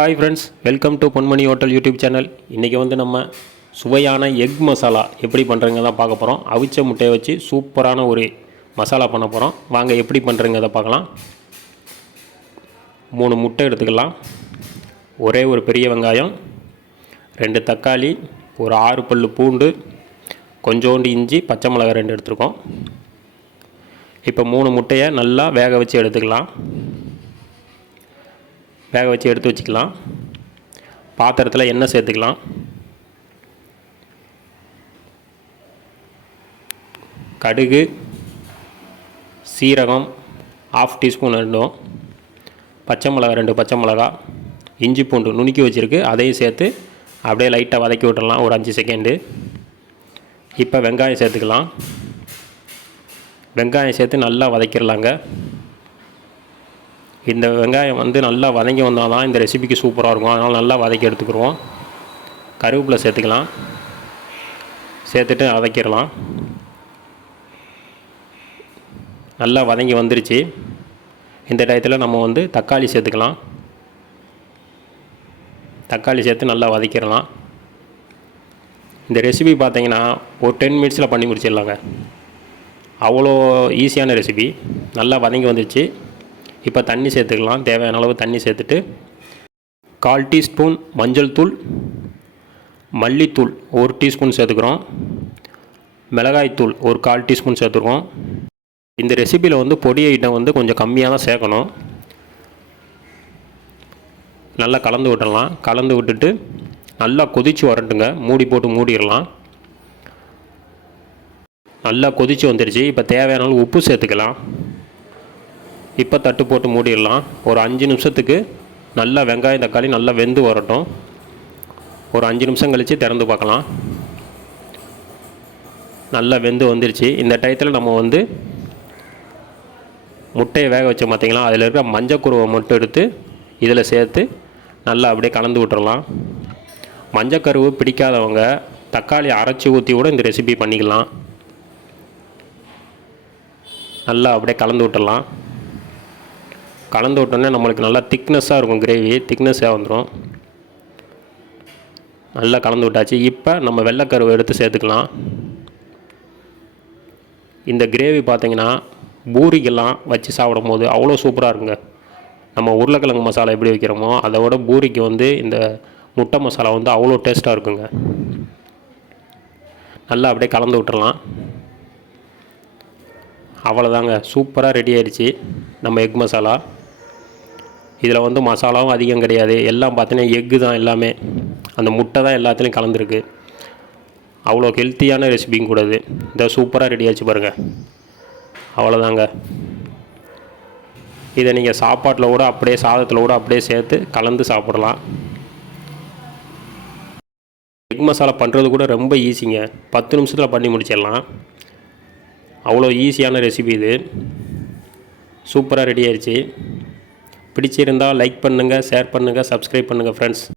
Hi friends, welcome to Ponmani hotel YouTube channel. இன்றைக்கி வந்து நம்ம சுவையான எக் மசாலா எப்படி பண்ணுறங்க தான் பார்க்க போகிறோம். அவிச்ச முட்டையை வச்சு சூப்பரான ஒரு மசாலா பண்ண போகிறோம். வாங்க எப்படி பண்ணுறங்க அதை பார்க்கலாம். 3 முட்டை எடுத்துக்கலாம், ஒரே ஒரு பெரிய வெங்காயம், 2 தக்காளி, ஒரு 6 பல் பூண்டு, கொஞ்சோண்டு இஞ்சி, பச்சை மிளகாய் 2 எடுத்துருக்கோம். இப்போ 3 முட்டையை நல்லா வேக வச்சு எடுத்துக்கலாம். வேக வச்சு எடுத்து வச்சுக்கலாம். பாத்திரத்தில் எண்ணெய் சேர்த்துக்கலாம். கடுகு, சீரகம் 1/2 டீஸ்பூன் ரெண்டும், பச்சை மிளகா 2 பச்சை மிளகா, இஞ்சி பூண்டு நுணுக்கி வச்சுருக்கு, அதையும் சேர்த்து அப்படியே லைட்டாக வதக்கி விட்டுடலாம் ஒரு 5 செகண்டு. இப்போ வெங்காயம் சேர்த்துக்கலாம். வெங்காயம் சேர்த்து நல்லா வதக்கிடலாங்க. இந்த வெங்காயம் வந்து நல்லா வதங்கி வந்தால் தான் இந்த ரெசிபிக்கு சூப்பராக இருக்கும். அதனால் நல்லா வதக்கி எடுத்துக்கிடுவோம். கருவேப்பிலை சேர்த்துக்கலாம். சேர்த்துட்டு வதக்கிடலாம். நல்லா வதங்கி வந்துருச்சு. இந்த டயத்தில் நம்ம வந்து தக்காளி சேர்த்துக்கலாம். தக்காளி சேர்த்து நல்லா வதக்கிடலாம். இந்த ரெசிபி பார்த்திங்கன்னா ஒரு 10 மினிட்ஸில் பண்ணி முடிச்சிடலாங்க. அவ்வளோ ஈஸியான ரெசிபி. நல்லா வதங்கி வந்துருச்சு. இப்போ தண்ணி சேர்த்துக்கலாம். தேவையான அளவு தண்ணி சேர்த்துட்டு 1/4 டீஸ்பூன் மஞ்சள் தூள், மல்லித்தூள் 1 டீஸ்பூன் சேர்த்துக்கிறோம், மிளகாய்த்தூள் ஒரு 1/4 டீஸ்பூன் சேர்த்துக்கிறோம். இந்த ரெசிபியில் வந்து பொடி ஐட்டம் வந்து கொஞ்சம் கம்மியாக தான் சேர்க்கணும். நல்லா கலந்து விட்டுடலாம். கலந்து விட்டுட்டு நல்லா கொதித்து வரட்டுங்க. மூடி போட்டு மூடிடலாம். நல்லா கொதித்து வந்துடுச்சு. இப்போ தேவையான அளவு உப்பு சேர்த்துக்கலாம். இப்போ தட்டு போட்டு மூடிடலாம். ஒரு 5 நிமிஷத்துக்கு நல்லா வெங்காயம் தக்காளி நல்லா வெந்து வரட்டும். ஒரு 5 நிமிஷம் கழித்து திறந்து பார்க்கலாம். நல்லா வெந்து வந்துருச்சு. இந்த டயத்தில் நம்ம வந்து முட்டையை வேக வச்ச பார்த்திங்களா, அதில் இருக்கிற மஞ்சக்குருவை மட்டும் எடுத்து இதில் சேர்த்து நல்லா அப்படியே கலந்து விட்டுறலாம். மஞ்சக்கருவு பிடிக்காதவங்க தக்காளி அரைச்சி ஊற்றி கூட இந்த ரெசிபி பண்ணிக்கலாம். நல்லா அப்படியே கலந்து விட்டுடலாம். கலந்து விட்டோன்னே நம்மளுக்கு நல்லா திக்னஸ்ஸாக இருக்கும். கிரேவி திக்னஸ்ஸாக வந்துடும். நல்லா கலந்து விட்டாச்சு. இப்போ நம்ம வெள்ளைக்கருவை எடுத்து சேர்த்துக்கலாம். இந்த கிரேவி பார்த்திங்கன்னா பூரிக்கெல்லாம் வச்சு சாப்பிடும் போது அவ்வளோ சூப்பராக இருக்குங்க. நம்ம உருளைக்கிழங்கு மசாலா எப்படி வைக்கிறோமோ அதை விட பூரிக்கு வந்து இந்த முட்டை மசாலா வந்து அவ்வளோ டேஸ்ட்டாக இருக்குங்க. நல்லா அப்படியே கலந்து விட்டுறலாம். அவ்வளோதாங்க, சூப்பராக ரெடி ஆயிடுச்சு நம்ம எக் மசாலா. இதில் வந்து மசாலாவும் அதிகம் கிடையாது. எல்லாம் பார்த்தீங்கன்னா எக்கு தான், எல்லாமே அந்த முட்டை தான் எல்லாத்துலேயும் கலந்துருக்கு. அவ்வளோ ஹெல்த்தியான ரெசிபியும் கூடாது. இதை சூப்பராக ரெடி ஆச்சு பாருங்கள். அவ்வளோதாங்க. இதை நீங்கள் சாப்பாட்டில் கூட அப்படியே சாதத்தில் கூட அப்படியே சேர்த்து கலந்து சாப்பிடலாம். எக் மசாலா பண்ணுறது கூட ரொம்ப ஈஸிங்க. 10 நிமிஷத்தில் பண்ணி முடிச்சிடலாம். அவ்வளோ ஈஸியான ரெசிபி இது. சூப்பராக ரெடி ஆயிடுச்சு. பிடிச்சிருந்தால் லைக் பண்ணுங்கள், ஷேர் பண்ணுங்கள், சப்ஸ்கிரைப் பண்ணுங்கள் ஃப்ரெண்ட்ஸ்.